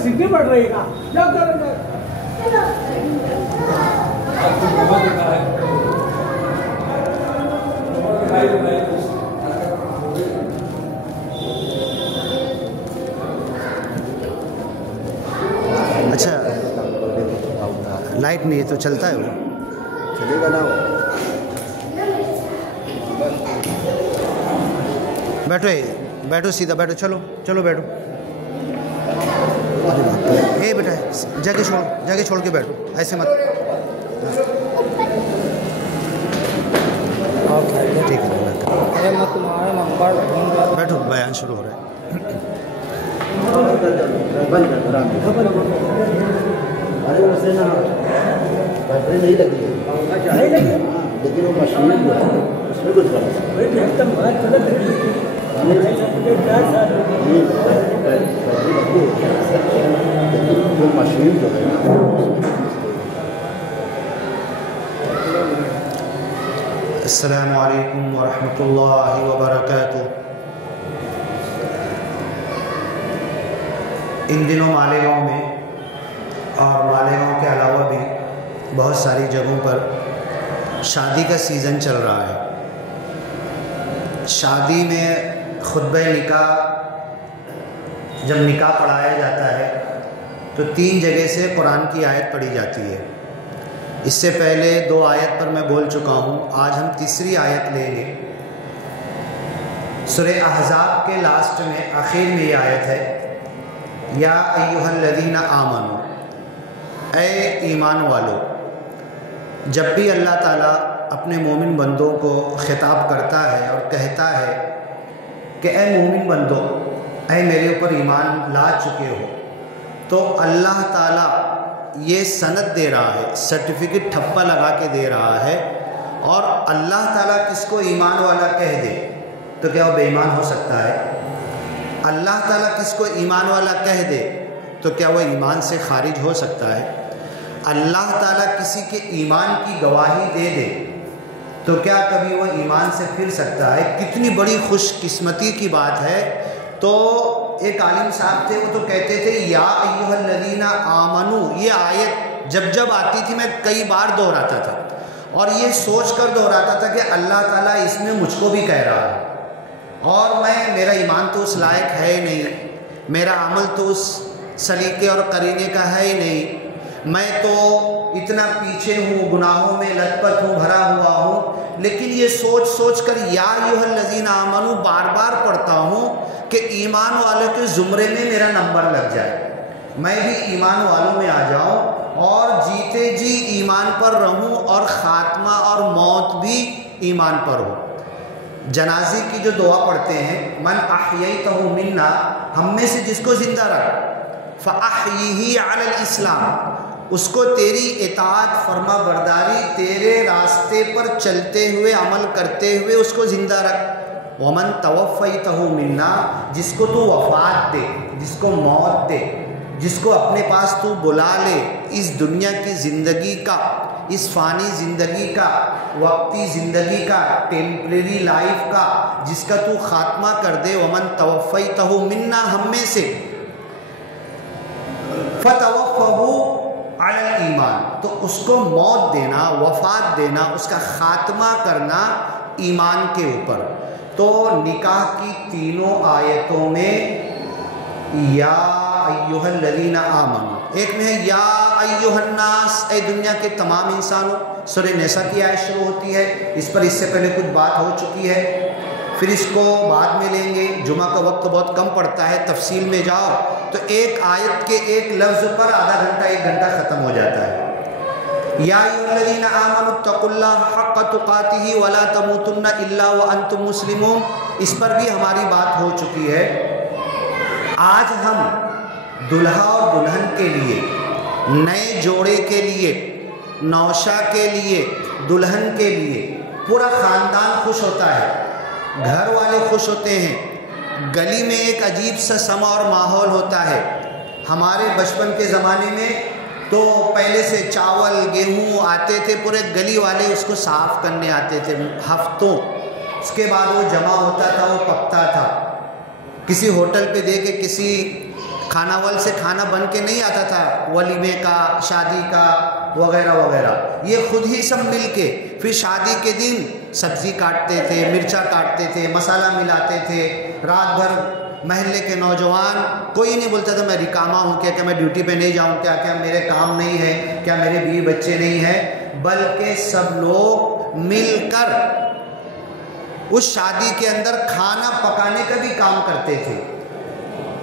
सिद्धि बढ़ रही है। अच्छा, लाइट नहीं है तो चलता है वो, चलेगा ना वो। बैठो बैठो, सीधा बैठो, चलो चलो बैठो। ए बेटा, जगह छोड़ के बैठो, ऐसे मत। ठीक है, मैं तुम्हारा नंबर ढूंढ। बैठो, बयान शुरू हो रहा है। अरे वैसे ना बैटरी नहीं लगी है, लेकिन वो मशीन जो है उसमें कुछ जो मशीन जो है। अस्सलामु अलैकुम वरहमतुल्लाहि वबरकातुह। इन दिनों मालेगांव में और मालेगांव के अलावा भी बहुत सारी जगहों पर शादी का सीज़न चल रहा है। शादी में खुतबे निकाह, जब निकाह पढ़ाया जाता है तो 3 जगह से कुरान की आयत पढ़ी जाती है। इससे पहले 2 आयत पर मैं बोल चुका हूँ, आज हम तीसरी आयत लेंगे। सूरह अहज़ाब के लास्ट में आखिर में ये आयत है, या अय्युहल्लज़ीना आमनू, ऐ ईमान वालो। जब भी अल्लाह ताला अपने मोमिन बंदों को खिताब करता है और कहता है कि ऐ मोमिन बंदो, ऐ मेरे ऊपर ईमान ला चुके हो, तो अल्लाह ताला ये सनद दे रहा है, सर्टिफिकेट ठप्पा लगा के दे रहा है। और अल्लाह ताला किसको ईमान वाला कह दे तो क्या वो बेईमान हो सकता है? अल्लाह ताला किसको ईमान वाला कह दे तो क्या वो ईमान से खारिज हो सकता है? अल्लाह ताला किसी के ईमान की गवाही दे दे तो क्या कभी वो ईमान से फिर सकता है? कितनी बड़ी खुशकिस्मती की बात है। तो एक आलिम साहब थे, वो तो कहते थे या अय्युहल्लज़ीना आमनू, ये आयत जब जब आती थी मैं कई बार दोहराता था और ये सोच कर दोहराता था कि अल्लाह ताला इसमें मुझको भी कह रहा है और मेरा ईमान तो उस लायक है ही नहीं, मेरा अमल तो उस सलीके और करीने का है ही नहीं, मैं तो इतना पीछे हूँ, गुनाहों में लथपथ हूँ, भरा हुआ हूँ। लेकिन ये सोच सोच कर या अय्युहल्लज़ीना आमनू बार बार पढ़ता हूँ कि ईमान वालों के ज़ुमरे में मेरा नंबर लग जाए, मैं भी ईमान वालों में आ जाऊँ और जीते जी ईमान पर रहूँ और ख़ात्मा और मौत भी ईमान पर हो। जनाजे की जो दुआ पढ़ते हैं, मन अहयैतहु मिन्ना, हम में से जिसको ज़िंदा रख, फ़अहयिही अलल इस्लाम, उसको तेरी इताअत फरमा बरदारी, तेरे रास्ते पर चलते हुए अमल करते हुए उसको ज़िंदा रख। वमन तवफ़्फ़ैतहु मिन्ना, जिसको तू वफ़ात दे, जिसको मौत दे, जिसको अपने पास तू बुला ले, इस दुनिया की ज़िंदगी का, इस फ़ानी ज़िंदगी का, वक्ती ज़िंदगी का, टेम्परेरी लाइफ का, जिसका तू ख़ात्मा कर दे। वमन तवफ़्फ़ैतहु मिन्ना, हम में से, फ़तवफ़्फ़हु अलल ईमान, तो उसको मौत देना, वफ़ात देना, उसका ख़ात्मा करना ईमान के ऊपर। तो निकाह की तीनों आयतों में या अय्युहल्लज़ीना आमनू, एक में है या अय्युहन्नास, ए दुनिया के तमाम इंसानों। सूरह निसा की आयत शुरू होती है, इस पर इससे पहले कुछ बात हो चुकी है, फिर इसको बाद में लेंगे। जुमा का वक्त बहुत कम पड़ता है, तफसील में जाओ तो एक आयत के एक लफ्ज़ पर आधा घंटा 1 घंटा ख़त्म हो जाता है। या अय्युहल्लज़ीना आमनू तक़ुल्लाह हक़्क़ तुक़ातिही वला तमूतुन्ना इल्ला व अंतुम मुस्लिमून, इस पर भी हमारी बात हो चुकी है। आज हम दुल्हा और दुल्हन के लिए, नए जोड़े के लिए, नौशा के लिए, दुल्हन के लिए पूरा ख़ानदान खुश होता है, घर वाले खुश होते हैं, गली में एक अजीब सा समा और माहौल होता है। हमारे बचपन के ज़माने में तो पहले से चावल गेहूँ आते थे, पूरे गली वाले उसको साफ़ करने आते थे हफ्तों, उसके बाद वो जमा होता था, वो पकता था। किसी होटल पे दे के किसी खानावल से खाना बन के नहीं आता था, वलीमे का, शादी का वगैरह वगैरह, ये खुद ही सब मिल के फिर शादी के दिन सब्ज़ी काटते थे, मिर्चा काटते थे, मसाला मिलाते थे। रात भर महल्ले के नौजवान, कोई नहीं बोलता था मैं रिकामा हूँ क्या, क्या मैं ड्यूटी पे नहीं जाऊँ क्या, क्या मेरे काम नहीं है क्या, मेरे बीवी बच्चे नहीं हैं, बल्कि सब लोग मिलकर उस शादी के अंदर खाना पकाने का भी काम करते थे।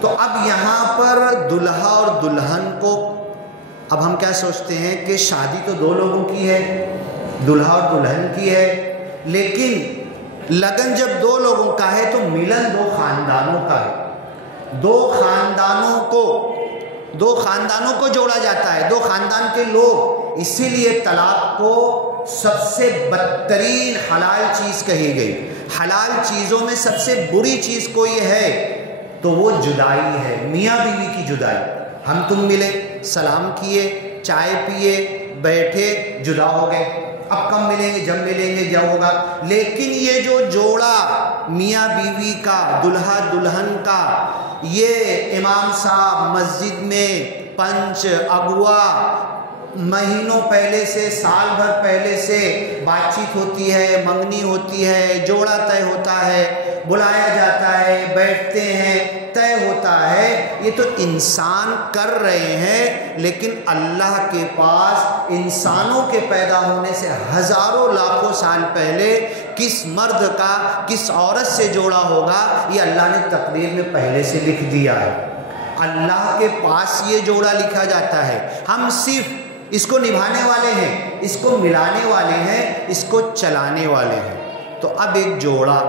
तो अब यहाँ पर दुल्हा और दुल्हन को, अब हम क्या सोचते हैं कि शादी तो 2 लोगों की है, दुल्हा और दुल्हन की है, लेकिन लगन जब 2 लोगों का है तो मिलन 2 खानदानों का है। 2 खानदानों को जोड़ा जाता है, 2 खानदान के लोग, इसीलिए तलाक को सबसे बदतरीन हलाल चीज़ कही गई। हलाल चीज़ों में सबसे बुरी चीज़ कोई है तो वो जुदाई है, मियाँ बीवी की जुदाई। हम तुम मिले, सलाम किए, चाय पिए, बैठे, जुदा हो गए, अब कब मिलेंगे, जब मिलेंगे जब होगा। लेकिन ये जो जोड़ा मियाँ बीवी का, दुल्हा दुल्हन का, ये इमाम साहब मस्जिद में पंच अगुआ महीनों पहले से, साल भर पहले से बातचीत होती है, मंगनी होती है, जोड़ा तय होता है, बुलाया जाता है, बैठते हैं, तय होता है। ये तो इंसान कर रहे हैं, लेकिन अल्लाह के पास इंसानों के पैदा होने से हज़ारों लाखों साल पहले किस मर्द का किस औरत से जोड़ा होगा, ये अल्लाह ने तकदीर में पहले से लिख दिया है। अल्लाह के पास ये जोड़ा लिखा जाता है, हम सिर्फ इसको निभाने वाले हैं, इसको मिलाने वाले हैं, इसको चलाने वाले हैं। तो अब एक जोड़ा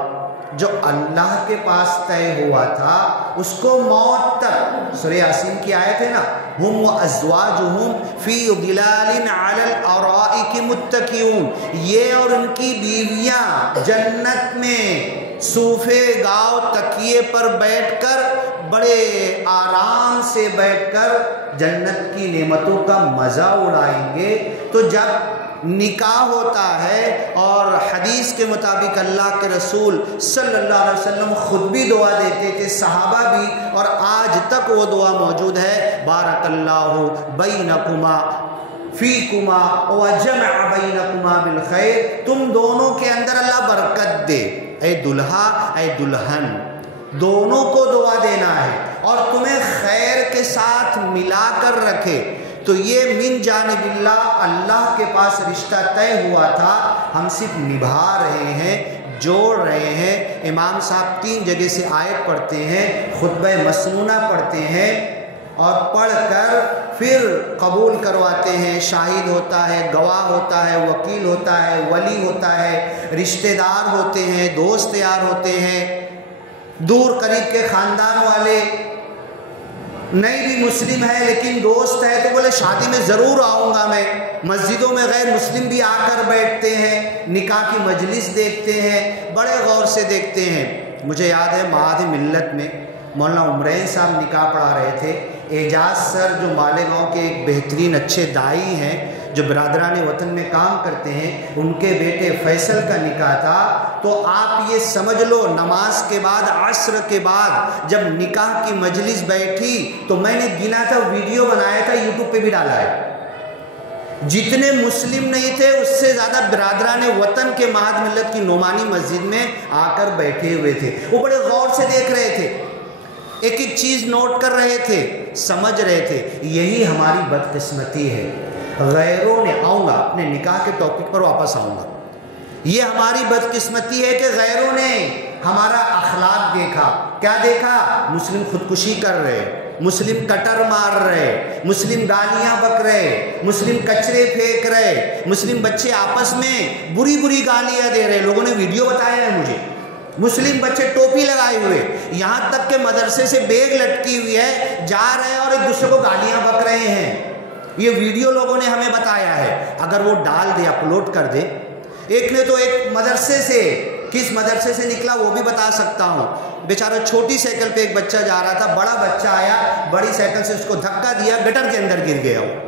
जो अल्लाह के पास तय हुआ था, उसको मौत तक, सूरह यासीन की आयत है ना, हुम व अज़वाजुहुम फ़ी ज़िलालिन अलल अराइकि मुत्तक़िऊन, ये और उनकी बीवियाँ जन्नत में सूफे गाँव तकिए पर बैठकर, बड़े आराम से बैठकर जन्नत की नेमतों का मज़ा उड़ाएंगे। तो जब निकाह होता है, और हदीस के मुताबिक अल्लाह के रसूल सल्लल्लाहु अलैहि वसल्लम ख़ुद भी दुआ देते थे, सहाबा भी, और आज तक वो दुआ मौजूद है, बारकल्लाहु बैनकुमा फ़ीकुमा व जमअ बैनकुमा बिल खैर, तुम दोनों के अंदर अल्लाह बरकत दे। ऐ दुल्हा ऐ दुल्हन, दोनों को दुआ देना है और तुम्हें खैर के साथ मिला कर रखे। तो ये मिन जानिबिल्लाह, अल्लाह के पास रिश्ता तय हुआ था, हम सिर्फ निभा रहे हैं, जोड़ रहे हैं। इमाम साहब 3 जगह से आयत पढ़ते हैं, खुतबा मसनूना पढ़ते हैं, और पढ़कर फिर कबूल करवाते हैं। शाहिद होता है, गवाह होता है, वकील होता है, वली होता है, रिश्तेदार होते हैं, दोस्त यार होते हैं, दूर करीब के ख़ानदान वाले, नहीं भी मुस्लिम है लेकिन दोस्त है तो बोले शादी में ज़रूर आऊँगा मैं। मस्जिदों में गैर मुस्लिम भी आकर बैठते हैं, निकाह की मजलिस देखते हैं, बड़े गौर से देखते हैं। मुझे याद है माद मिल्लत में मौलाना उमरैन साहब निकाह पढ़ा रहे थे। एजाज सर जो मालेगांव के एक बेहतरीन अच्छे दाई हैं, जो बिरादरान वतन में काम करते हैं, उनके बेटे फैसल का निकाह था। तो आप ये समझ लो, नमाज के बाद, अस्र के बाद जब निकाह की मजलिस बैठी तो मैंने गिना था, वीडियो बनाया था, यूट्यूब पे भी डाला है। जितने मुस्लिम नहीं थे उससे ज़्यादा बिरादरान वतन के महाद मिल्लत की नोमानी मस्जिद में आकर बैठे हुए थे। वो बड़े गौर से देख रहे थे, एक एक चीज़ नोट कर रहे थे, समझ रहे थे। यही हमारी बदकिस्मती है। गैरों ने, आऊँगा अपने निकाह के टॉपिक पर वापस आऊँगा, ये हमारी बदकिस्मती है कि गैरों ने हमारा अखलाक देखा। क्या देखा? मुस्लिम खुदकुशी कर रहे, मुस्लिम कटर मार रहे, मुस्लिम गालियां बक रहे, मुस्लिम कचरे फेंक रहे, मुस्लिम बच्चे आपस में बुरी बुरी गालियां दे रहे। लोगों ने वीडियो बताया है मुझे, मुस्लिम बच्चे टोपी लगाए हुए, यहाँ तक के मदरसे से बैग लटकी हुई है, जा रहे हैं और एक दूसरे को गालियां बक रहे हैं। ये वीडियो लोगों ने हमें बताया है। अगर वो डाल दे, अपलोड कर दे। एक ने तो एक मदरसे से, किस मदरसे से निकला वो भी बता सकता हूँ, बेचारा छोटी साइकिल पे एक बच्चा जा रहा था, बड़ा बच्चा आया, बड़ी साइकिल से उसको धक्का दिया, गटर के अंदर गिर गया वो।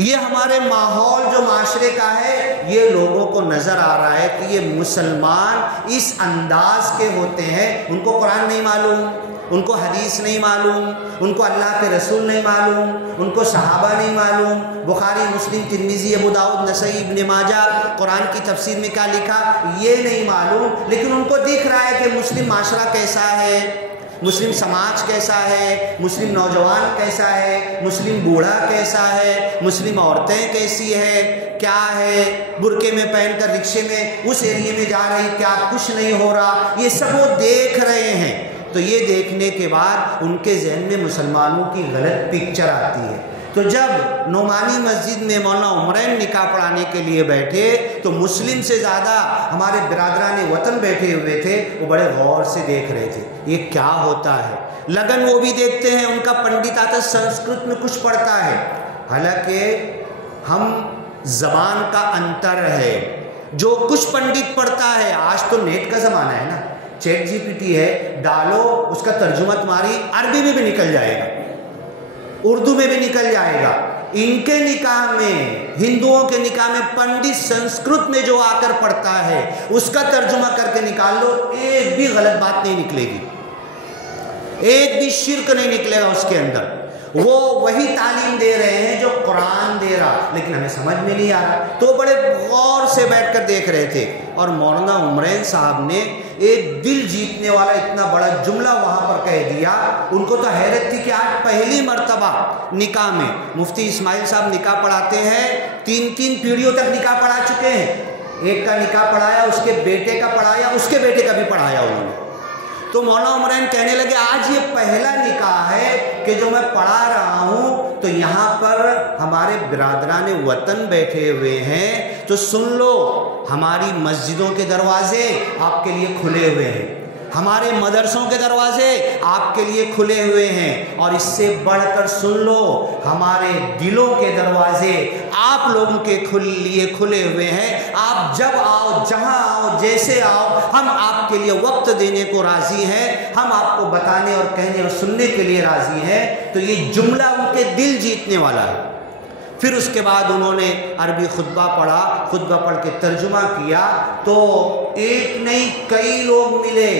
ये हमारे माहौल जो माशरे का है, ये लोगों को नज़र आ रहा है कि ये मुसलमान इस अंदाज के होते हैं। उनको कुरान नहीं मालूम, उनको हदीस नहीं मालूम, उनको अल्लाह के रसूल नहीं मालूम, उनको सहाबा नहीं मालूम, बुखारी, मुस्लिम, तिर्मिज़ी, अबू दाऊद, नसई, इब्न माजा, कुरान की तफसीर में क्या लिखा ये नहीं मालूम। लेकिन उनको दिख रहा है कि मुस्लिम माशरा कैसा है, मुस्लिम समाज कैसा है, मुस्लिम नौजवान कैसा है, मुस्लिम बूढ़ा कैसा है, मुस्लिम औरतें कैसी है, क्या है, बुरके में पहनकर रिक्शे में उस एरिए में जा रही, क्या कुछ नहीं हो रहा, ये सब वो देख रहे हैं। तो ये देखने के बाद उनके जहन में मुसलमानों की गलत पिक्चर आती है। तो जब नोमानी मस्जिद में मौलाना उमरैन निकाह पढ़ाने के लिए बैठे तो मुस्लिम से ज़्यादा हमारे बिरादरान वतन बैठे हुए थे, वो बड़े गौर से देख रहे थे ये क्या होता है। लगन वो भी देखते हैं, उनका पंडित आता संस्कृत में कुछ पढ़ता है, हालांकि हम ज़बान का अंतर है। जो कुछ पंडित पढ़ता है, आज तो नेट का ज़माना है ना, चैट जीपीटी है, डालो उसका तर्जुमा तुम्हारी अरबी में भी निकल जाएगा, उर्दू में भी निकल जाएगा। इनके निकाह में, हिंदुओं के निकाह में पंडित संस्कृत में जो आकर पढ़ता है उसका तर्जुमा करके निकाल लो, एक भी गलत बात नहीं निकलेगी, एक भी शिर्क नहीं निकलेगा उसके अंदर। वो वही तालीम दे रहे हैं जो कुरान दे रहा, लेकिन हमें समझ में नहीं आ रहा। तो बड़े गौर से बैठकर देख रहे थे और मौलाना उमरैन साहब ने एक दिल जीतने वाला इतना बड़ा जुमला वहाँ पर कह दिया। उनको तो हैरत थी कि आज पहली मर्तबा निकाह में, मुफ्ती इस्माइल साहब निकाह पढ़ाते हैं, 3-3 पीढ़ियों तक निकाह पढ़ा चुके हैं। एक का निकाह पढ़ाया, उसके बेटे का पढ़ाया, उसके बेटे का भी पढ़ाया उन्होंने। तो मौलाना उमरैन कहने लगे आज ये पहला निकाह है कि जो मैं पढ़ा रहा हूँ, तो यहाँ पर हमारे बिरादरान वतन बैठे हुए हैं, तो सुन लो, हमारी मस्जिदों के दरवाजे आपके लिए खुले हुए हैं, हमारे मदरसों के दरवाजे आपके लिए खुले हुए हैं, और इससे बढ़कर सुन लो, हमारे दिलों के दरवाजे आप लोगों के लिए खुले हुए हैं। आप जब आओ, जहां आओ, जैसे आओ, हम आपके लिए वक्त देने को राज़ी हैं, हम आपको बताने और कहने और सुनने के लिए राज़ी हैं। तो ये जुमला उनके दिल जीतने वाला है। फिर उसके बाद उन्होंने अरबी खुतबा पढ़ा, खुतबा पढ़ के तर्जुमा किया, तो एक नहीं कई लोग मिले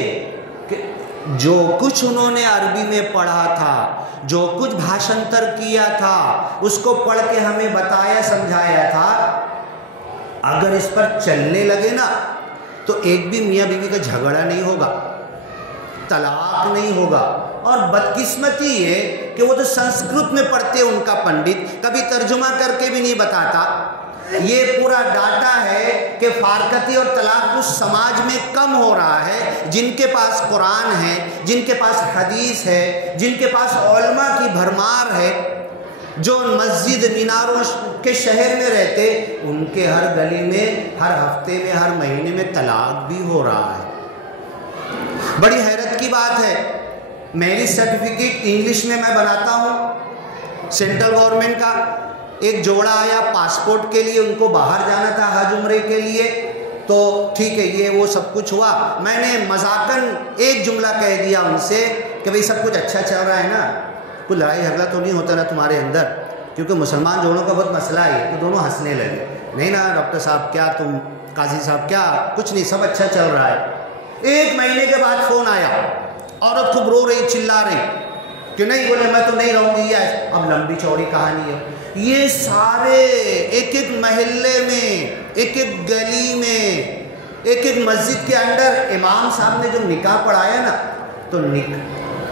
कि जो कुछ उन्होंने अरबी में पढ़ा था, जो कुछ भाषांतर किया था, उसको पढ़ के हमें बताया, समझाया था, अगर इस पर चलने लगे ना तो एक भी मियाँ बीवी का झगड़ा नहीं होगा, तलाक नहीं होगा। और बदकिस्मती है कि वो तो संस्कृत में पढ़ते उनका पंडित कभी तर्जुमा करके भी नहीं बताता। ये पूरा डाटा है कि फारकती और तलाक उस समाज में कम हो रहा है जिनके पास कुरान है, जिनके पास हदीस है, जिनके पास उलमा की भरमार है, जो मस्जिद मीनारों के शहर में रहते, उनके हर गली में, हर हफ्ते में, हर महीने में तलाक भी हो रहा है। बड़ी हैरत की बात है। मैरिज सर्टिफिकेट इंग्लिश में मैं बनाता हूँ, सेंट्रल गवर्नमेंट का। एक जोड़ा आया पासपोर्ट के लिए, उनको बाहर जाना था हज उम्रे के लिए, तो ठीक है, ये वो सब कुछ हुआ। मैंने मजाकन एक जुमला कह दिया उनसे कि भाई सब कुछ अच्छा चल रहा है ना, कोई लड़ाई झगड़ा तो नहीं होता ना तुम्हारे अंदर, क्योंकि मुसलमान जोड़ों का बहुत मसला है। तो दोनों हंसने लगे, नहीं ना डॉक्टर साहब क्या, तुम काजी साहब क्या, कुछ नहीं, सब अच्छा चल रहा है। 1 महीने के बाद फ़ोन आया, औरत खूब रो रही, चिल्ला रही कि नहीं, बोले मैं तो नहीं रहूँगी। या अब लंबी चौड़ी कहानी है। ये सारे एक एक महल्ले में, एक एक गली में, एक एक मस्जिद के अंदर इमाम साहब ने जो निकाह पढ़ाया ना, तो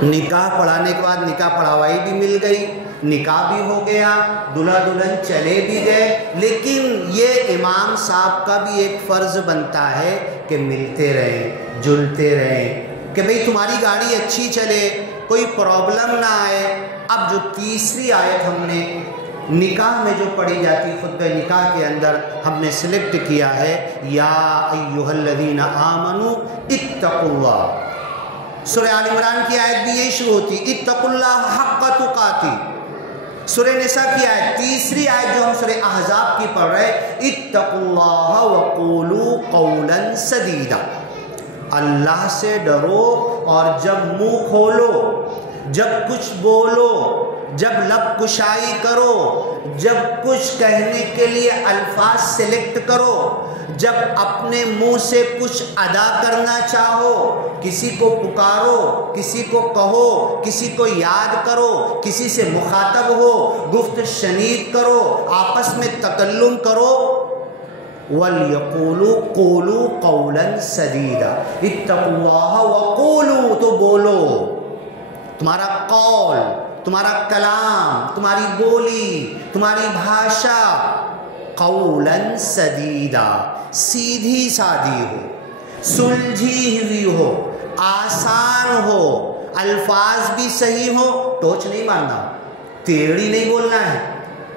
निकाह पढ़ाने के बाद निकाह पढ़ावाई भी मिल गई, निकाह भी हो गया, दूल्हा दुल्हन चले भी गए। लेकिन ये इमाम साहब का भी एक फ़र्ज़ बनता है कि मिलते रहें, जुलते रहें, कि भाई तुम्हारी गाड़ी अच्छी चले, कोई प्रॉब्लम ना आए। अब जो तीसरी आयत हमने निकाह में जो पढ़ी जाती है, खुतबे निकाह के अंदर हमने सिलेक्ट किया है, या अय्युहल्लज़ीना आमनू इत्तक़ुल्लाह। सूरह आल इमरान की आयत भी यही शुरू होती, इत्तक़ुल्लाह हक़्क़ तुक़ाती। सूरह निसा की आयत, तीसरी आयत जो हम सूरह अहज़ाब की पढ़ रहे, इत्तक़ुल्लाह वक़ूलू क़ौलन सदीदा। अल्लाह से डरो और जब मुँह खोलो, जब कुछ बोलो, जब लब कुशाई करो, जब कुछ कहने के लिए अल्फाज सेलेक्ट करो, जब अपने मुंह से कुछ अदा करना चाहो, किसी को पुकारो, किसी को कहो, किसी को याद करो, किसी से मुखातब हो, गुफ्त शनीद करो, आपस में तकल्लुम करो, वलयक़ूलू क़ूलू क़ौलन सदीदा। इत्तक़ुल्लाह वक़ूलू, तो बोलो, तुम्हारा कौल, तुम्हारा कलाम, तुम्हारी बोली, तुम्हारी भाषा क़ौलन सदीदा, सीधी सादी हो, सुलझी हुई हो, आसान हो, अल्फाज भी सही हो, टोच नहीं मारना, टेढ़ी नहीं बोलना है,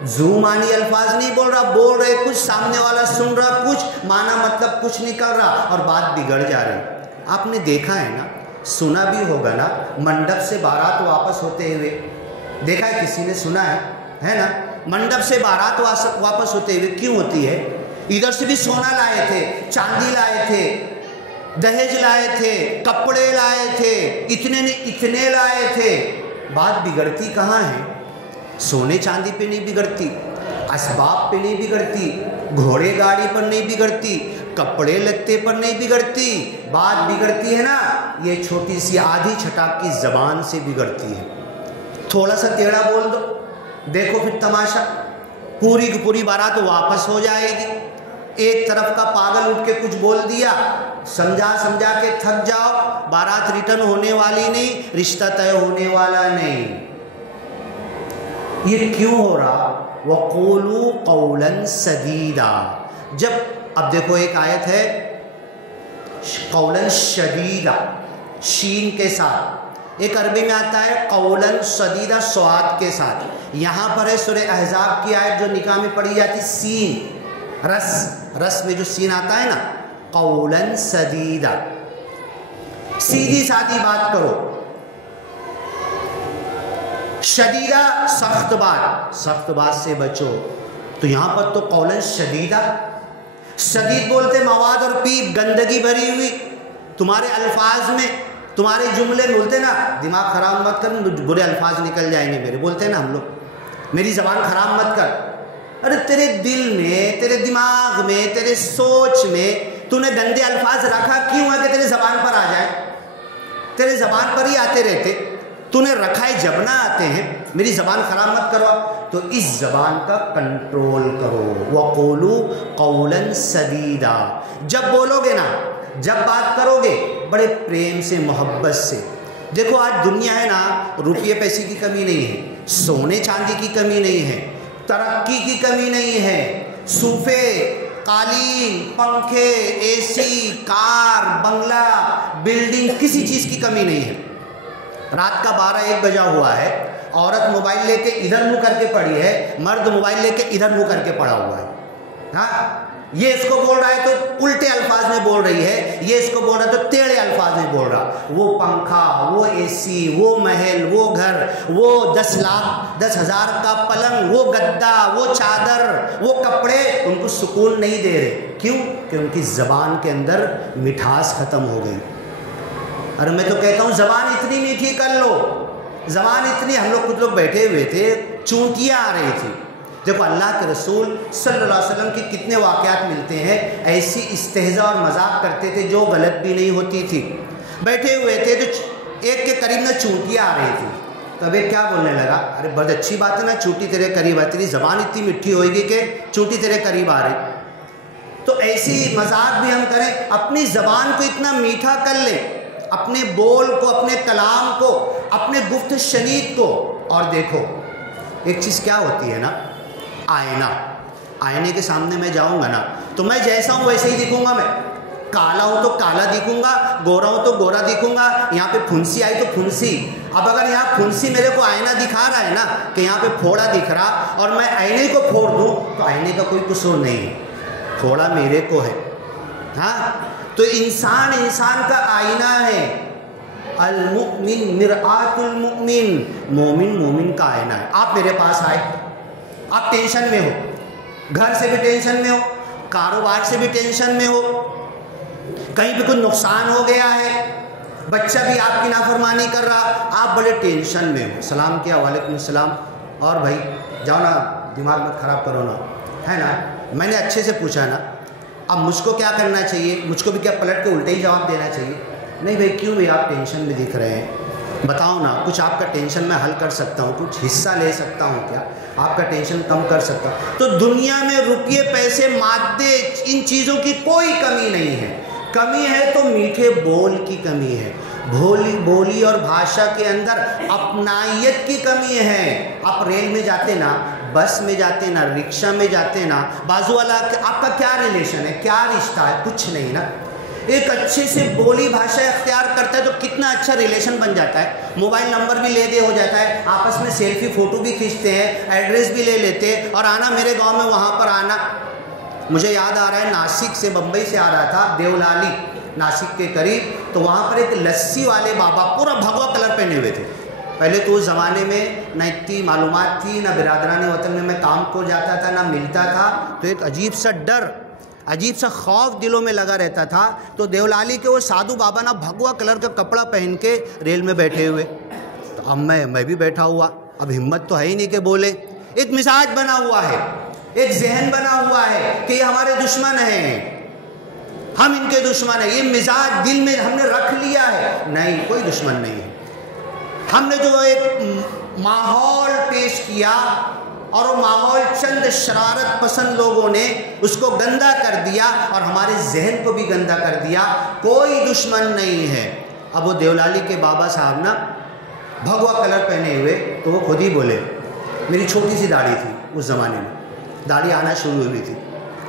जुमानी अल्फाज नहीं बोल रहा, बोल रहे कुछ, सामने वाला सुन रहा कुछ, माना मतलब कुछ नहीं कर रहा और बात बिगड़ जा रही। आपने देखा है ना, सुना भी होगा ना, मंडप से बारात वापस होते हुए देखा है, किसी ने सुना है ना? मंडप से बारात वापस होते हुए क्यों होती है? इधर से भी सोना लाए थे, चांदी लाए थे, दहेज लाए थे, कपड़े लाए थे, इतने लाए थे, बात बिगड़ती कहाँ है? सोने चांदी पे नहीं बिगड़ती, असबाब पे नहीं बिगड़ती, घोड़े गाड़ी पर नहीं बिगड़ती, कपड़े लत्ते पर नहीं बिगड़ती, बात बिगड़ती है ना ये छोटी सी आधी छटाक की ज़बान से बिगड़ती है। थोड़ा सा टेढ़ा बोल दो, देखो फिर तमाशा, पूरी की पूरी बारात तो वापस हो जाएगी। एक तरफ का पागल उठ के कुछ बोल दिया, समझा के थक जाओ, बारात रिटर्न होने वाली नहीं, रिश्ता तय होने वाला नहीं। ये क्यों हो रहा? वक़ूलू क़ौलन सदीदा। जब अब देखो एक आयत है क़ौलन शदीदा, शीन के साथ, एक अरबी में आता है क़ौलन सदीदा स्वाद के साथ। यहाँ पर है सूरह अहज़ाब की आयत जो निकाह में पढ़ी जाती, सीन, रस में जो सीन आता है ना, क़ौलन सदीदा, सीधी सादी बात करो। शदीदा सख्त बात से बचो। तो यहाँ पर तो क़ौलन शदीदा, शदीद बोलते मवाद और पीप, गंदगी भरी हुई तुम्हारे अल्फाज में, तुम्हारे जुमले बोलते ना, दिमाग ख़राब मत कर, बुरे अल्फाज निकल जाएंगे मेरे, बोलते हैं ना हम लोग, मेरी ज़बान ख़राब मत कर। अरे तेरे दिल में, तेरे दिमाग में, तेरे सोच में तूने गंदे अल्फाज रखा क्यों है कि तेरे ज़बान पर आ जाए? तेरे ज़बान पर ही आते रहते, तूने रखा है जब ना आते हैं। मेरी ज़बान ख़राब मत करो, तो इस ज़बान का कंट्रोल करो। वक़ूलू क़ौलन सदीदा, जब बोलोगे ना, जब बात करोगे बड़े प्रेम से, मोहब्बत से। देखो आज दुनिया है ना, रुपये पैसे की कमी नहीं है, सोने चांदी की कमी नहीं है, तरक्की की कमी नहीं है, सूफे, कालीन, पंखे, एसी, कार, बंगला, बिल्डिंग, किसी चीज़ की कमी नहीं है। रात का 12-1 बजा हुआ है, औरत मोबाइल लेके इधर मुँह करके पड़ी है, मर्द मोबाइल लेके इधर मुँह करके पड़ा हुआ है। हाँ, ये इसको बोल रहा है तो उल्टे अल्फाज में बोल रही है, ये इसको बोल रहा है तो टेढ़े अल्फाज में बोल रहा। वो पंखा, वो एसी, वो महल, वो घर, वो 10 लाख 10,000 का पलंग, वो गद्दा, वो चादर, वो कपड़े उनको सुकून नहीं दे रहे। क्यों? कि उनकी ज़बान के अंदर मिठास ख़त्म हो गई। अरे मैं तो कहता हूँ ज़बान इतनी मीठी कर लो, ज़बान इतनी। हम लोग कुछ लोग बैठे हुए थे, चूंटियाँ आ रही थी। देखो अल्लाह के रसूल सल्लल्लाहु अलैहि वसल्लम के कितने वाक़यात मिलते हैं, ऐसी इस्तेहज़ा और मजाक करते थे जो गलत भी नहीं होती थी। बैठे हुए थे तो एक के करीब ना चूंटियाँ आ रही थी, तो अब एक क्या बोलने लगा, अरे बहुत अच्छी बात है ना, चूंटी तेरे करीब है, तेरी ज़बान इतनी मिठी होएगी कि चूंटी तेरे करीब आ रही। तो ऐसी मजाक भी हम करें, अपनी ज़बान को इतना मीठा कर लें, अपने बोल को, अपने कलाम को, अपने गुफ्त शनीद को। और देखो एक चीज़ क्या होती है ना, आईना। आईने के सामने मैं जाऊंगा ना तो मैं जैसा हूँ वैसे ही दिखूंगा। मैं काला हूँ तो काला दिखूंगा, गोरा हूँ तो गोरा दिखूंगा। यहाँ पे फुंसी आई तो फुंसी। अब अगर यहाँ फुंसी मेरे को आईना दिखा रहा है ना कि यहाँ पे फोड़ा दिख रहा, और मैं आईने को फोड़ दूँ तो आईने का कोई कसूर नहीं है, फोड़ा मेरे को है। हाँ, तो इंसान इंसान का आईना है। अल मुमिन मिरआतुल मुमिन, मोमिन मोमिन का आईना है। आप मेरे पास आए, आप टेंशन में हो, घर से भी टेंशन में हो, कारोबार से भी टेंशन में हो, कहीं भी कुछ नुकसान हो गया है, बच्चा भी आपकी नाफरमानी कर रहा, आप बड़े टेंशन में हो। सलाम किया, वालेकुम सलाम, और भाई जाओ ना, दिमाग मत ख़राब करो ना, है ना। मैंने अच्छे से पूछा ना, अब मुझको क्या करना चाहिए, मुझको भी क्या पलट के उल्टे ही जवाब देना चाहिए? नहीं भाई, क्यों भाई आप टेंशन में दिख रहे हैं, बताओ ना, कुछ आपका टेंशन मैं हल कर सकता हूँ, कुछ हिस्सा ले सकता हूँ क्या, आपका टेंशन कम कर सकता हूँ। तो दुनिया में रुपये, पैसे, मादे, इन चीज़ों की कोई कमी नहीं है। कमी है तो मीठे बोल की कमी है, बोली और भाषा के अंदर अपनाइयत की कमी है। आप रेल में जाते ना, बस में जाते ना, रिक्शा में जाते ना, बाजू वाला आपका क्या रिलेशन है, क्या रिश्ता है, कुछ नहीं ना। एक अच्छे से बोली भाषा इख्तियार करता है तो कितना अच्छा रिलेशन बन जाता है। मोबाइल नंबर भी ले दे हो जाता है, आपस में सेल्फी फ़ोटो भी खींचते हैं, एड्रेस भी ले लेते हैं, और आना मेरे गांव में, वहाँ पर आना। मुझे याद आ रहा है, नासिक से, बम्बई से आ रहा था, देवलाली नासिक के करीब, तो वहाँ पर एक लस्सी वाले बाबा पूरा भगवा कलर पहने हुए थे। पहले तो उस ज़माने में न इतनी मालूमात थी, ना बिरादरान वतन में मैं काम को जाता था, ना मिलता था, तो एक अजीब सा डर, अजीब सा खौफ दिलों में लगा रहता था। तो देवलाली के वो साधु बाबा ना भगवा कलर का कपड़ा पहन के रेल में बैठे हुए, तो अब मैं भी बैठा हुआ। अब हिम्मत तो है ही नहीं कि बोले। एक मिजाज बना हुआ है, एक जहन बना हुआ है कि ये हमारे दुश्मन हैं, हम इनके दुश्मन हैं। ये मिजाज दिल में हमने रख लिया है, नहीं, कोई दुश्मन नहीं है। हमने जो एक माहौल पेश किया, और वो माहौल चंद शरारत पसंद लोगों ने उसको गंदा कर दिया, और हमारे जहन को भी गंदा कर दिया। कोई दुश्मन नहीं है। अब वो देवलाली के बाबा साहब ना भगवा कलर पहने हुए, तो वो खुद ही बोले, मेरी छोटी सी दाढ़ी थी उस ज़माने में, दाढ़ी आना शुरू हुई थी।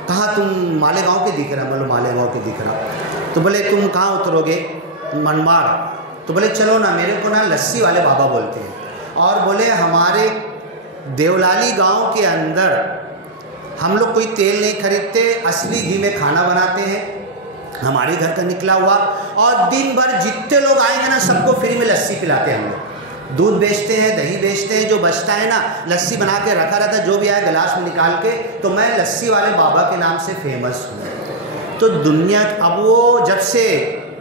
कहाँ तुम मालेगांव के दिख रहा? बोलो मालेगांव के दिख रहा। तो बोले तुम कहाँ उतरोगे? मनमाड़। तो बोले चलो ना, मेरे को ना लस्सी वाले बाबा बोलते हैं, और बोले हमारे देवलाली गांव के अंदर हम लोग कोई तेल नहीं खरीदते, असली घी में खाना बनाते हैं, हमारे घर का निकला हुआ, और दिन भर जितने लोग आएंगे ना सबको फ्री में लस्सी पिलाते हैं। हम लोग दूध बेचते हैं, दही बेचते हैं, जो बचता है ना लस्सी बना के रखा रहता है, जो भी आए गिलास में निकाल के। तो मैं लस्सी वाले बाबा के नाम से फेमस हूँ। तो दुनिया, अब वो जब से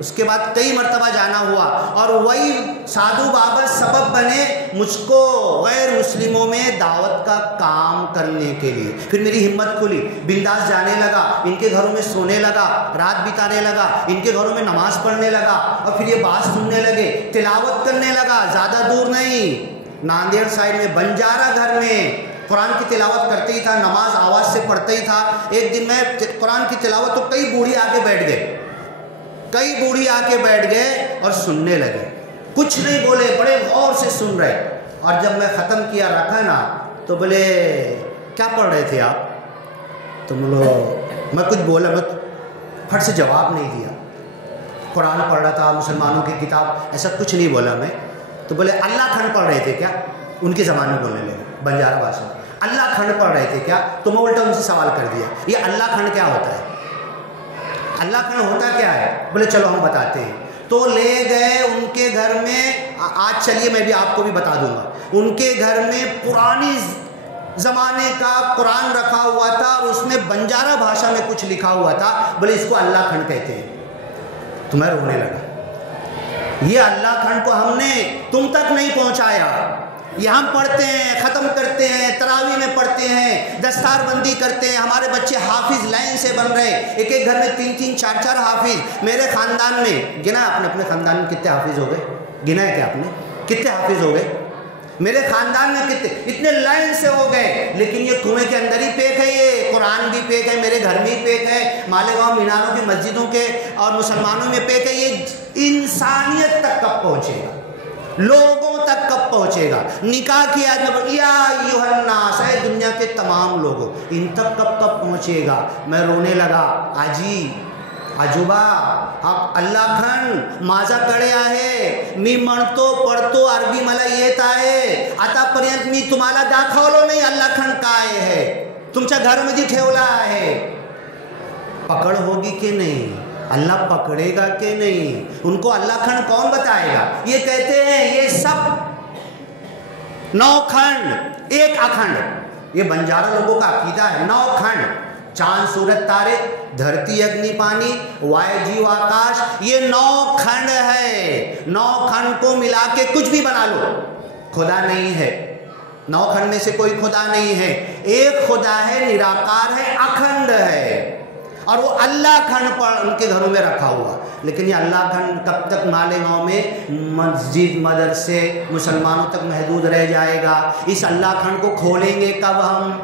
उसके बाद कई मर्तबा जाना हुआ, और वही साधु बाबा सबब बने मुझको गैर मुस्लिमों में दावत का काम करने के लिए। फिर मेरी हिम्मत खुली, बिंदास जाने लगा, इनके घरों में सोने लगा, रात बिताने लगा, इनके घरों में नमाज पढ़ने लगा, और फिर ये बात सुनने लगे, तिलावत करने लगा। ज़्यादा दूर नहीं, नांदेड़ साइड में बंजारा घर में कुरान की तिलावत करते ही था, नमाज आवाज़ से पढ़ते ही था। एक दिन मैं कुरान की तिलावत, तो कई बूढ़ी आके बैठ गए, कई बूढ़ी आके बैठ गए और सुनने लगे, कुछ नहीं बोले, बड़े गौर से सुन रहे। और जब मैं ख़त्म किया, रखा ना, तो बोले क्या पढ़ रहे थे आप? तो बोलो, मैं कुछ बोला, मैं फट से जवाब नहीं दिया। कुरान पढ़ रहा था, मुसलमानों की किताब, ऐसा कुछ नहीं बोला मैं। तो बोले अल्लाह खंड पढ़ रहे थे क्या? उनके ज़माने में बोलने लगे बंजारा भाषा, अल्लाह खंड पढ़ रहे थे क्या? तो मैं उल्टा उनसे सवाल कर दिया, ये अल्लाह खंड क्या होता है? अल्लाह खंड होता क्या है? बोले चलो हम बताते हैं। तो ले गए उनके घर में, आज चलिए मैं भी आपको भी बता दूंगा। उनके घर में पुरानी ज़माने का कुरान रखा हुआ था, और उसमें बंजारा भाषा में कुछ लिखा हुआ था। बोले इसको अल्लाह खंड कहते हैं। तो मैं रोने लगा। ये अल्लाह खंड को हमने तुम तक नहीं पहुंचाया। ये हम पढ़ते हैं, ख़त्म करते हैं, तरावी में पढ़ते हैं, दस्तारबंदी करते हैं, हमारे बच्चे हाफिज लाइन से बन रहे, एक एक घर में 3-3 4-4 हाफिज। मेरे ख़ानदान में गिना, आपने अपने ख़ानदान में कितने हाफिज हो गए? गिना है क्या आपने? कितने हाफिज हो गए मेरे ख़ानदान में? कितने? इतने लाइन से हो गए, लेकिन ये कुएं के अंदर ही पेक है, ये कुरान भी पेक है, मेरे घर में ही पेक है, मालेगांव मीनारों की मस्जिदों के और मुसलमानों में पेक है। ये इंसानियत तक कब पहुँचेगा? लोगों तक कब पहुँचेगा? निकाह की आयत या अय्युहन्नास, है दुनिया के तमाम लोगों, इन तक कब पहुँचेगा? मैं रोने लगा। आजी आजोबा आप अल्लाह खंड माझा कडे आहे, मी म्हणतो पडतो अरबी, मला येत आहे, आतापर्यंत मी तुम्हाला दाखवलो नाही अल्लाह खंड काय है, तुमच्या घरामध्ये ठेवला आहे। पकड़ होगी कि नहीं? अल्लाह पकड़ेगा कि नहीं? उनको अल्लाह खंड कौन बताएगा? ये कहते हैं ये सब 9 खंड 1 अखंड, ये बंजारा लोगों का अकीदा है। 9 खंड, चांद सूरज तारे, धरती अग्नि पानी, वायु जीव आकाश, ये 9 खंड है। 9 खंड को मिला के कुछ भी बना लो, खुदा नहीं है। 9 खंड में से कोई खुदा नहीं है, एक खुदा है, निराकार है, अखंड है, और वो अल्लाह खंड पर उनके घरों में रखा हुआ। लेकिन ये अल्लाह खंड कब तक मालेगांव में मस्जिद मदरसे मुसलमानों तक महदूद रह जाएगा? इस अल्लाह खंड को खोलेंगे कब हम?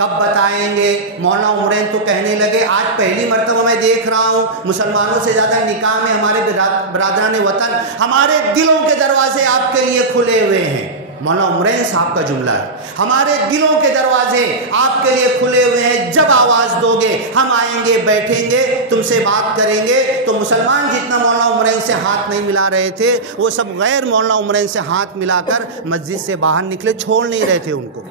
कब बताएंगे? मौलाना उमरैन तो कहने लगे, आज पहली मर्तबा मैं देख रहा हूँ मुसलमानों से ज़्यादा निकाह में हमारे बरादरान वतन, हमारे दिलों के दरवाजे आपके लिए खुले हुए हैं। मौलाना उमरैन साहब का जुमला है, हमारे दिलों के दरवाजे आपके लिए खुले हुए हैं, जब आवाज़ दोगे हम आएंगे, बैठेंगे, तुमसे बात करेंगे। तो मुसलमान जितना मौलाना उमरैन से हाथ नहीं मिला रहे थे, वो सब गैर मौलाना उमरैन से हाथ मिलाकर मस्जिद से बाहर निकले, छोड़ नहीं रहे थे उनको।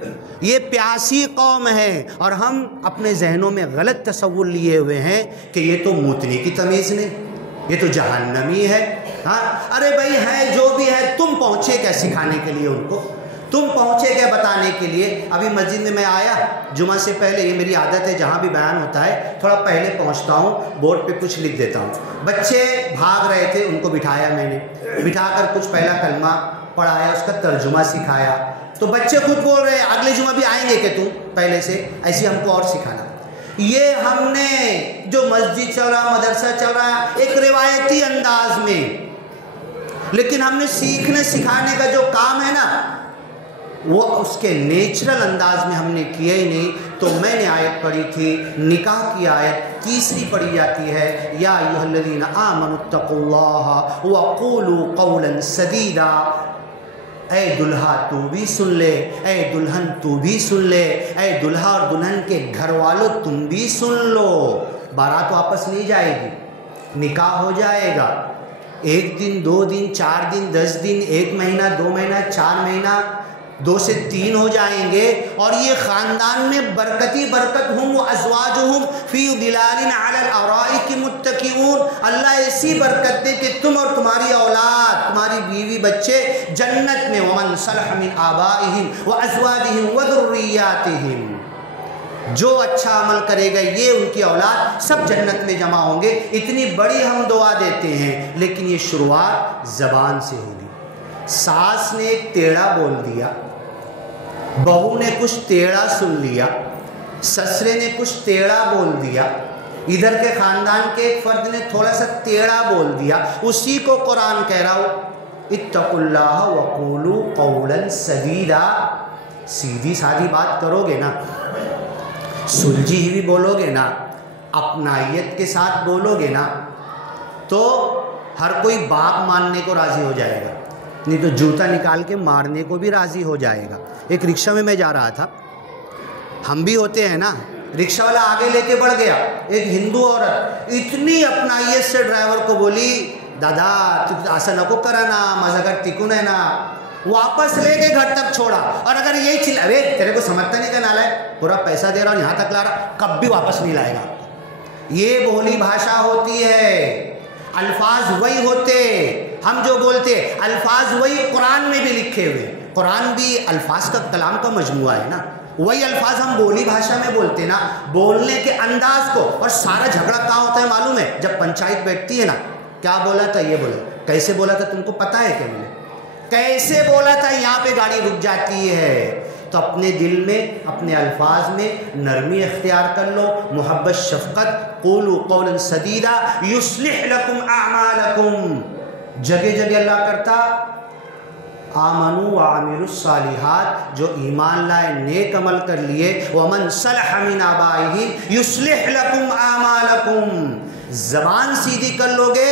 ये प्यासी कौम है, और हम अपने जहनों में गलत तसव्वुर लिए हुए हैं कि ये तो मूतने की तमीज़ नहीं, ये तो जहन्नमी है। हाँ, अरे भाई है जो भी है, तुम पहुँचे क्या सिखाने के लिए उनको? तुम पहुँचे क्या बताने के लिए? अभी मस्जिद में मैं आया जुमा से पहले, ये मेरी आदत है, जहाँ भी बयान होता है थोड़ा पहले पहुँचता हूँ, बोर्ड पे कुछ लिख देता हूँ। बच्चे भाग रहे थे, उनको बिठाया मैंने, बिठाकर कुछ पहला कलमा पढ़ाया, उसका तर्जुमा सिखाया। तो बच्चे खुद बोल रहे हैं अगले जुमा भी आएंगे कि तुम पहले से, ऐसे हमको और सिखाना। ये हमने जो मस्जिद चल रहा, मदरसा चल रहा, एक रिवायती अंदाज में, लेकिन हमने सीखने सिखाने का जो काम है ना, वो उसके नेचुरल अंदाज में हमने किया ही नहीं। तो मैंने आयत पढ़ी थी, निकाह की आयत तीसरी पढ़ी जाती है, या अय्युहल्लज़ीना आमनुत्तक़ुल्लाह वक़ूलू क़ौलन सदीदा। ऐ दुल्हा तू भी सुन ले, ऐ दुल्हन तू भी सुन ले, ऐ दुल्हा और दुल्हन के घर वालों तुम भी सुन लो। बारात वापस नहीं जाएगी, निकाह हो जाएगा। 1 दिन 2 दिन 4 दिन 10 दिन 1 महीना 2 महीना 4 महीना 2 से 3 हो जाएंगे, और ये ख़ानदान में बरकती बरकत हुम व अज़वाजुहुम फ़ी दिलालिन अलल अराइकी मुत्तकिऊन। अल्लाह ऐसी बरकत दे कि तुम और तुम्हारी औलाद, तुम्हारी बीवी बच्चे जन्नत में, वमन सलह मिन आबाइहिम व अज़वाजिहिम व ज़ुर्रिय्यातिहिम, जो अच्छा अमल करेगा ये उनकी औलाद सब जन्नत में जमा होंगे। इतनी बड़ी हम दुआ देते हैं, लेकिन ये शुरुआत ज़बान से होगी। सास ने एक टेढ़ा बोल दिया, बहू ने कुछ टेढ़ा सुन लिया, ससुरे ने कुछ टेढ़ा बोल दिया, इधर के ख़ानदान के एक फ़र्द ने थोड़ा सा टेढ़ा बोल दिया, उसी को कुरान कह रहा हो इत्तकुल्लाह वक़ूलू क़ौलन सदीदा। सीधी सादी बात करोगे ना, सुलझी हुई बोलोगे ना, अपनाइयत के साथ बोलोगे ना, तो हर कोई बाप मानने को राज़ी हो जाएगा, नहीं तो जूता निकाल के मारने को भी राज़ी हो जाएगा। एक रिक्शा में मैं जा रहा था, हम भी होते हैं ना, रिक्शा वाला आगे लेके बढ़ गया, एक हिंदू औरत इतनी अपनाइयत से ड्राइवर को बोली, दादा तू ऐसा नको करा ना, माझा घर टिकून है ना, वापस लेके घर तक छोड़ा। और अगर यही चिल्ला, अरे तेरे को समझता नहीं का नाला है, पूरा पैसा दे रहा हूँ यहाँ तक ला रहा, कभी वापस नहीं लाएगा। ये बोली भाषा होती है, अल्फाज वही होते, हम जो बोलते अल्फाज वही कुरान में भी लिखे हुए। कुरान भी अल्फाज का कलाम का मजमुआ है ना, वही अल्फाज हम बोली भाषा में बोलते ना, बोलने के अंदाज को। और सारा झगड़ा कहाँ होता है मालूम है? जब पंचायत बैठती है ना, क्या बोला था? ये बोला। कैसे बोला था तुमको पता है क्या? मुझे कैसे बोला था? यहाँ पे गाड़ी रुक जाती है। तो अपने दिल में, अपने अल्फाज में नरमी इख्तियार कर लो, मोहब्बत, शफ़क़त। क़ूलू क़ौलन सदीदा युस्लिह लकुम अअमालकुम। जगह जगह अल्लाह करता आमनु व आमिलुस्सालिहात, जो ईमान लाए, नेक अमल कर लिए, वमन सलह मिन आबाइही युस्लिह लकुम अमालकुम। ज़बान सीधी कर लोगे,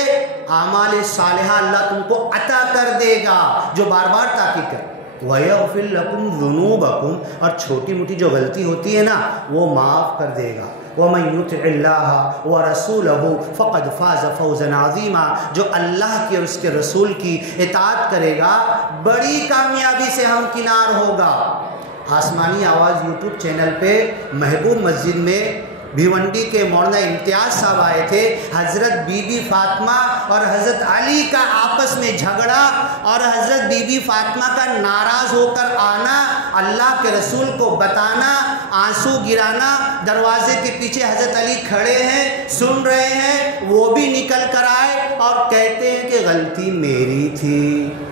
आमाल सालिहा अल्लाह तुमको अता कर देगा, जो बार बार ताक़ीद कर। वयग़फ़िर लकुम ज़ुनूबकुम, और छोटी मोटी जो गलती होती है ना वो माफ़ कर देगा। वमन युतिइल्लाह व रसूलहु फ़क़द फ़ाज़ फ़ौज़न अज़ीमा, जो अल्लाह की और उसके रसूल की इताअत करेगा बड़ी कामयाबी से हमकिनार होगा। आसमानी आवाज़ यूट्यूब चैनल पे महबूब मस्जिद में भिवंडी के मौलाना इम्तियाज़ साहब आए थे। हज़रत बीबी फ़ातिमा और हज़रत अली का आपस में झगड़ा, और हज़रत बीबी फ़ातिमा का नाराज़ होकर आना, अल्लाह के रसूल को बताना, आंसू गिराना। दरवाजे के पीछे हज़रत अली खड़े हैं, सुन रहे हैं। वो भी निकल कर आए और कहते हैं कि गलती मेरी थी।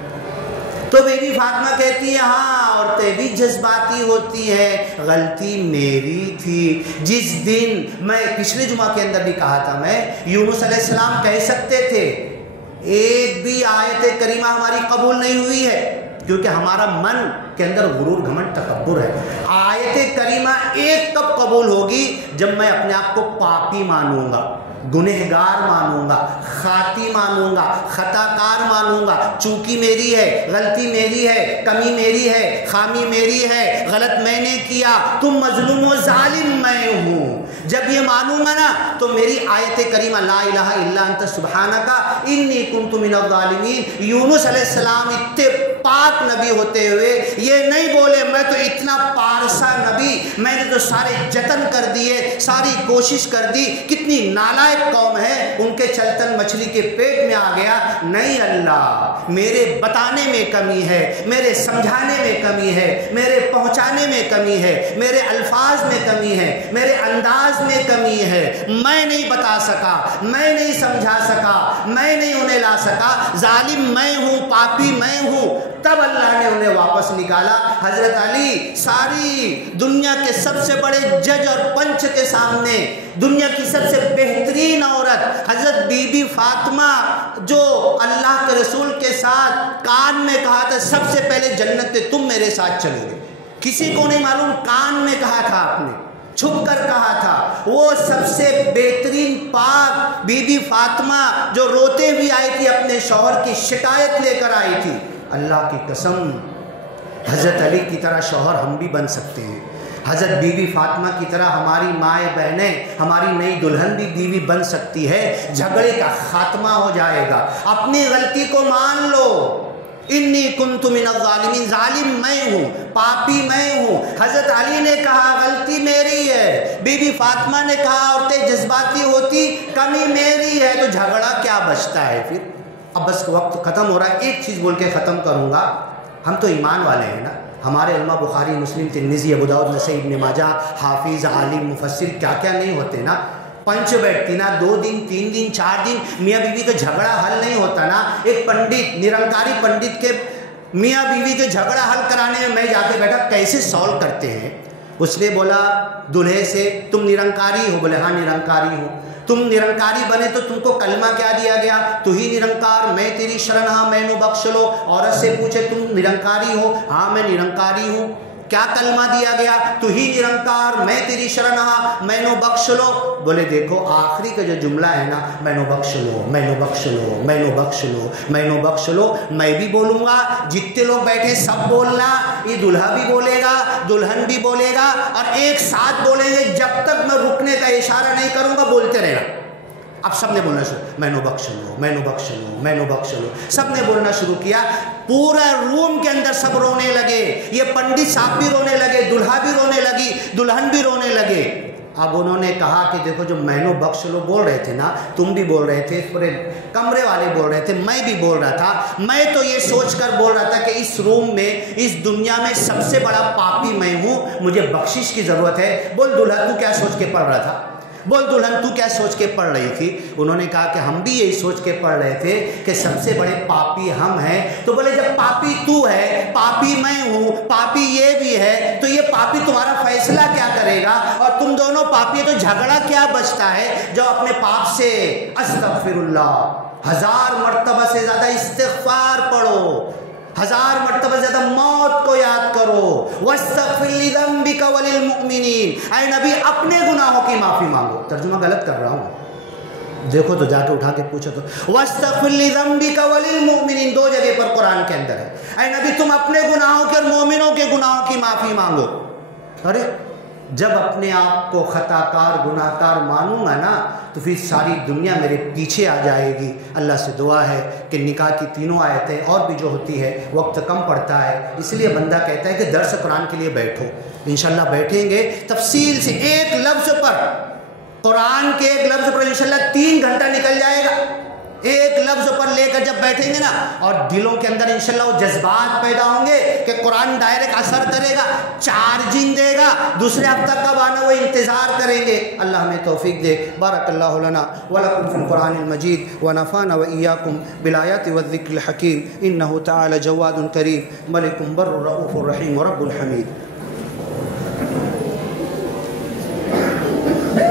तो बीबी फातिमा कहती है हाँ, औरतें भी जज्बाती होती है, गलती मेरी थी। जिस दिन मैं पिछले जुमा के अंदर भी कहा था, मैं यूनुस अलैहिस्सलाम कह सकते थे एक भी आयत करीमा हमारी कबूल नहीं हुई है, क्योंकि हमारा मन के अंदर गुरूर, घमंड, तकब्बुर है। आयत करीमा एक कब कबूल होगी? जब मैं अपने आप को पापी मानूंगा, गुनहगार मानूंगा, खाती मानूंगा, खताकार मानूंगा। चूकी मेरी है, गलती मेरी है, कमी मेरी है, खामी मेरी है, गलत मैंने किया, तुम मजलूम व जालिम मैं हूँ। जब ये मानूंगा ना तो मेरी आयत करीमा ला इलाहा इल्ला अंत सुब्हानका इन्नी कुन्तु मिनज़ ज़ालिमीन। यूनुस अलैहिस्सलाम इतने पाक नबी होते हुए ये नहीं बोले मैं तो इतना पारसा नबी, मैंने तो सारे जतन कर दिए, सारी कोशिश कर दी, कितनी नालायक कौम है, उनके चलतन मछली के पेट में आ गया। नहीं अल्लाह, मेरे बताने में कमी है, मेरे समझाने में कमी है, मेरे पहुंचाने में कमी है, मेरे अल्फाज में कमी है, मेरे अंदाज में कमी है। मैं नहीं बता सका, मैं नहीं समझा सका, मैं नहीं उन्हें ला सका, जालिम मैं हूँ, पापी मैं हूँ। तब अल्लाह ने उन्हें वापस निकाला। हजरत अली सारी दुनिया के सबसे बड़े जज और पंच के सामने, दुनिया की सबसे बेहतरीन औरत हजरत बीबी फातिमा, जो अल्लाह के रसूल के साथ कान में कहा था सबसे पहले जन्नत में तुम मेरे साथ चलोगे, किसी को नहीं मालूम, कान में कहा था आपने, छुप कर कहा था। वो सबसे बेहतरीन पाक बीबी फातिमा जो रोते हुए आई थी, अपने शौहर की शिकायत लेकर आई थी। अल्लाह की कसम, हज़रत अली की तरह शौहर हम भी बन सकते हैं, हज़रत बीबी फातिमा की तरह हमारी माएँ बहनें, हमारी नई दुल्हन भी बीवी बन सकती है। झगड़े का खात्मा हो जाएगा। अपनी गलती को मान लो, इन्नी कुन्तु मिनज़ ज़ालिमीन, जालिम मैं हूँ, पापी मैं हूँ। हज़रत अली ने कहा गलती मेरी है, बीबी फातिमा ने कहा औरतें जज्बाती होती, कमी मेरी है। तो झगड़ा क्या बचता है फिर? अब बस वक्त ख़त्म हो रहा है, एक चीज़ बोल के ख़त्म करूँगा। हम तो ईमान वाले हैं ना, हमारे उलमा बुखारी, मुस्लिम, तिर्मिज़ी, अबू दाऊद, नसई, इब्न माजा, हाफिज़, आलिम, मुफस्सिर क्या क्या नहीं होते ना। पंच बैठती ना, 2 दिन 3 दिन 4 दिन मियाँ बीवी का झगड़ा हल नहीं होता ना। एक पंडित, निरंकारी पंडित के मियाँ बीवी के झगड़ा हल कराने में मैं जाके बैठा, कैसे सॉल्व करते हैं। उसने बोला दूल्हे से तुम निरंकारी हो? बोले हाँ निरंकारी हूँ। तुम निरंकारी बने तो तुमको कलमा क्या दिया गया? तू ही निरंकार, मैं तेरी शरण, हाँ मैनू बख्श लो। औरत से पूछे तुम निरंकारी हो? हाँ मैं निरंकारी हूँ। क्या कलमा दिया गया? तू ही निरंकार, मैं तेरी शरण, हाँ मैनू बख्श लो। बोले देखो आखिरी का जो जुमला है ना, मैनू बख्श लो, मैनू बख्श लो, मैनू बख्श लो, मैनू बख्श लो, मैं भी बोलूँगा, जितने लोग बैठे सब बोलना, ये दूल्हा भी बोलेगा, दुल्हन भी बोलेगा, और एक साथ बोलेंगे। जब तक मैं रुकने का इशारा नहीं करूँगा बोलते रहना। अब सबने बोलना शुरू, मैनू बख्श लो, मैनू बख्श लो, मैनू बख्श लो। सबने बोलना शुरू किया। पूरा रूम के अंदर सब रोने लगे। ये पंडित साहब भी रोने लगे, दुल्हा भी रोने लगी, दुल्हन भी रोने लगे। अब उन्होंने कहा कि देखो जो मैनू बख्श लो बोल रहे थे ना, तुम भी बोल रहे थे, पूरे कमरे वाले बोल रहे थे, मैं भी बोल रहा था। मैं तो ये सोचकर बोल रहा था कि इस रूम में, इस दुनिया में सबसे बड़ा पापी मैं हूँ, मुझे बख्शिश की ज़रूरत है। बोल दूल्हा तू क्या सोच के पढ़ रहा था? बोल दुल्हन तू क्या सोच के पढ़ रही थी? उन्होंने कहा कि हम भी यही सोच के पढ़ रहे थे कि सबसे बड़े पापी हम हैं। तो बोले जब पापी तू है, पापी मैं हूँ, पापी ये भी है, तो ये पापी तुम्हारा फैसला क्या करेगा? और तुम दोनों पापी, तो झगड़ा क्या बचता है? जो अपने पाप से अस्तगफिरुल्लाह 1000 मरतबा से ज़्यादा इस्तिग़फ़ार पढ़ो, 1000 मरतबा ज़्यादा मौत को याद करो। वस्तग़फ़िर लिज़ंबिका वलिल मुअमिनीन, ऐ नबी अपने गुनाहों की माफ़ी मांगो। तर्जुमा गलत कर रहा हूँ, देखो तो जाके उठा के पूछो तो। वस्तग़फ़िर लिज़ंबिका वलिल मुअमिनीन 2 जगह पर कुरान के अंदर है। ऐ नबी तुम अपने गुनाहों के और मोमिनों के गुनाहों की माफ़ी मांगो। अरे जब अपने आप को खताकार गुनाहगार मानूंगा ना, तो फिर सारी दुनिया मेरे पीछे आ जाएगी। अल्लाह से दुआ है कि निकाह की तीनों आयतें और भी जो होती है, वक्त कम पड़ता है, इसलिए बंदा कहता है कि दर्स कुरान के लिए बैठो। इंशाल्लाह बैठेंगे तफसील से, एक लफ्ज़ पर, कुरान के एक लफ्ज़ पर इंशाल्लाह 3 घंटा निकल जाएगा। एक लफ्ज़ पर लेकर जब बैठेंगे ना, और दिलों के अंदर इंशाल्लाह वो जज्बात पैदा होंगे कि कुरान डायरेक्ट असर करेगा, चार्जिंग देगा, दूसरे हफ्ता कब आना वो इंतज़ार करेंगे। अल्लाह हमें तौफीक दे। बारकल्लाहु लना व लकुम फिल कुरानिल मजीद व नफ़ाना व इय्याकुम बिल आयाति व ज़िक्रिल हकीम इन्नहु तआला जवादुन करीम मलिकुम बर्रुर रऊफ़ुर रहीम व रब्बुल हमीद। है।